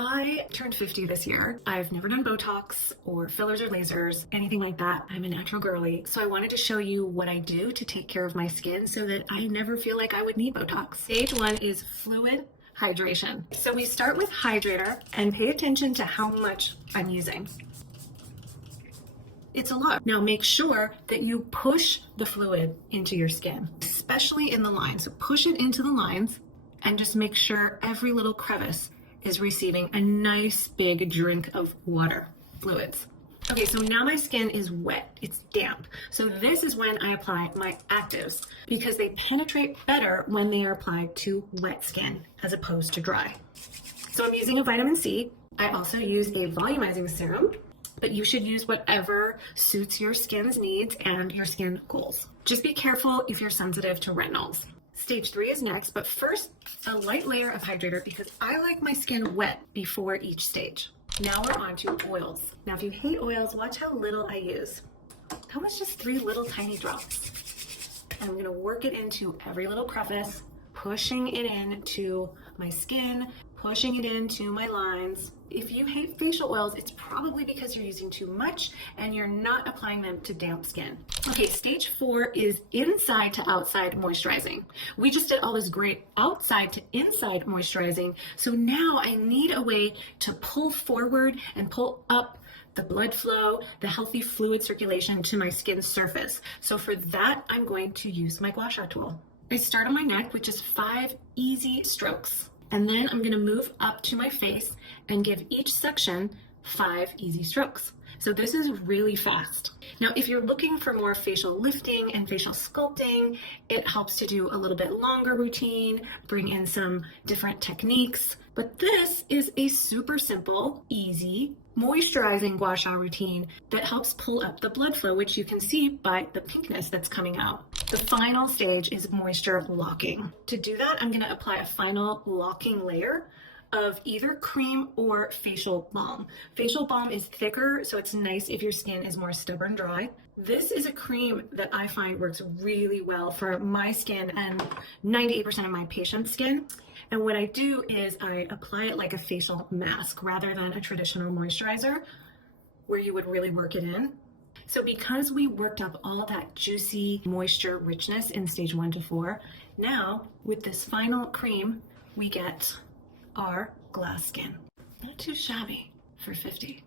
I turned 50 this year. I've never done Botox or fillers or lasers, anything like that. I'm a natural girly. So I wanted to show you what I do to take care of my skin so that I never feel like I would need Botox. Stage 1 is fluid hydration. So we start with hydrator and pay attention to how much I'm using. It's a lot. Now make sure that you push the fluid into your skin, especially in the lines. So push it into the lines and just make sure every little crevice is receiving a nice big drink of water, fluids. Okay, so now my skin is wet, it's damp. So this is when I apply my actives because they penetrate better when they are applied to wet skin as opposed to dry. So I'm using a vitamin C. I also use a volumizing serum, but you should use whatever suits your skin's needs and your skin goals. Just be careful if you're sensitive to retinols. Stage 3 is next, but first a light layer of hydrator because I like my skin wet before each stage. Now we're on to oils. Now if you hate oils, watch how little I use. That was just 3 little tiny drops. I'm gonna work it into every little crevice, pushing it into my skin, pushing it into my lines. If you hate facial oils, it's probably because you're using too much and you're not applying them to damp skin. Okay, stage 4 is inside to outside moisturizing. We just did all this great outside to inside moisturizing, so now I need a way to pull forward and pull up the blood flow, the healthy fluid circulation to my skin's surface. So for that, I'm going to use my gua sha tool. I start on my neck with just 5 easy strokes. And then I'm gonna move up to my face and give each section 5 easy strokes. So this is really fast. Now, if you're looking for more facial lifting and facial sculpting, it helps to do a little bit longer routine, bring in some different techniques. But this is a super simple, easy, moisturizing gua sha routine that helps pull up the blood flow, which you can see by the pinkness that's coming out. The final stage is moisture locking. To do that, I'm gonna apply a final locking layer of either cream or facial balm. Facial balm is thicker, so it's nice if your skin is more stubborn dry. This is a cream that I find works really well for my skin and 98% of my patient's skin. And what I do is I apply it like a facial mask rather than a traditional moisturizer where you would really work it in. So because we worked up all that juicy moisture richness in stage 1 to 4, now with this final cream, we get our glass skin. Not too shabby for 50.